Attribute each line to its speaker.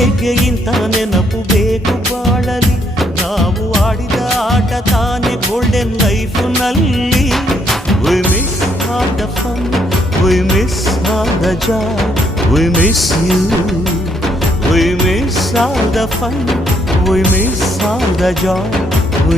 Speaker 1: ಹೇಗೆ ಇಂಥ ನೆನಪು ಬೇಕು ಬಾಳಲಿ ನಾವು ಆಡಿದ ಆಟ ತಾನೆ ಗೋಲ್ಡನ್ ಲೈಫ್ನಲ್ಲಿ We miss all the fun, we miss all the joy, we miss you. We miss all the fun, we miss all the